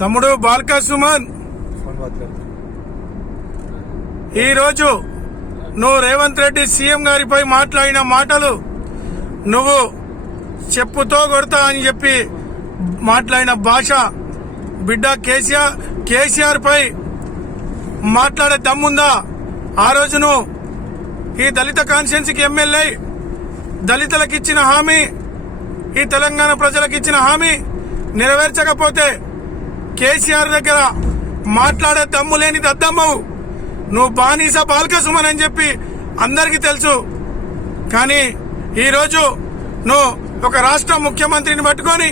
తమ్ముడు బాల్కా సుమన్, ఈరోజు నువ్వు రేవంత్ రెడ్డి సీఎం గారిపై మాట్లాడిన మాటలు, నువ్వు చెప్పుతో కొడతా అని చెప్పి మాట్లాడిన భాష, బిడ్డ కేసీఆర్ పై మాట్లాడే దమ్ముందా? ఆ రోజును ఈ దళిత కాన్స్టిట్యున్సీకి ఎమ్మెల్యే, దళితులకు ఇచ్చిన హామీ, ఈ తెలంగాణ ప్రజలకు ఇచ్చిన హామీ నెరవేర్చకపోతే కేసీఆర్ దగ్గర మాట్లాడే దమ్ము లేని దద్దమ్మవు. నువ్వు బానిస బాల్కా సుమన్ అని చెప్పి అందరికీ తెలుసు. కానీ ఈరోజు నువ్వు ఒక రాష్ట్ర ముఖ్యమంత్రిని పట్టుకొని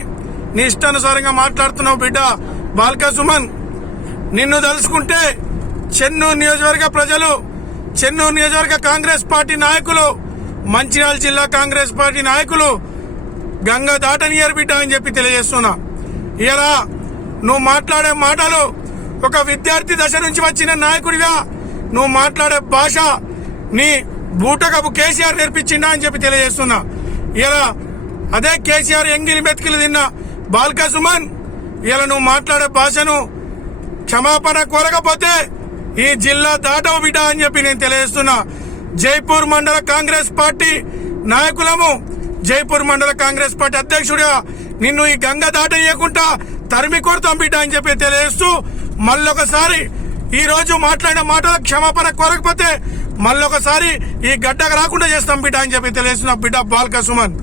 నీ ఇష్టానుసారంగా మాట్లాడుతున్నావు. బిడ్డ బాల్కా సుమన్, నిన్ను తలుసుకుంటే చెన్నూరు నియోజకవర్గ ప్రజలు, చెన్నూరు నియోజకవర్గ కాంగ్రెస్ పార్టీ నాయకులు, మంచిర్యాల జిల్లా కాంగ్రెస్ పార్టీ నాయకులు గంగ దాటనియర్ బిడ్డ అని చెప్పి తెలియజేస్తున్నా. ఇలా నువ్వు మాట్లాడే మాటలు, ఒక విద్యార్థి దశ నుంచి వచ్చిన నాయకుడిగా నువ్వు మాట్లాడే భాష నీ బూటకపు కేసీఆర్ నేర్పించిందా అని చెప్పి తెలియజేస్తున్నా. ఇలా అదే కేసీఆర్ ఎంగిలి మెతుకులు తిన్న బాల్కా సుమన్, ఇలా నువ్వు మాట్లాడే భాషను క్షమాపణ కోరకపోతే ఈ జిల్లా దాటవ బిడ్డ అని చెప్పి నేను తెలియజేస్తున్నా. జైపూర్ మండల కాంగ్రెస్ పార్టీ నాయకులము, జైపూర్ మండల కాంగ్రెస్ పార్టీ అధ్యక్షుడిగా నిన్ను ఈ గంగ దాటయ్యకుండా తరిమి కొడతాం బిడ్డ అని చెప్పి తెలియజేస్తూ, మళ్ళొకసారి ఈ రోజు మాట్లాడిన మాటలకు క్షమాపణ కోరకపోతే మళ్ళొకసారి ఈ గడ్డకు రాకుండా చేస్తాం బిడ్డ అని చెప్పి తెలియజేస్తున్నా. బిడ్డ బాల్కా సుమన్.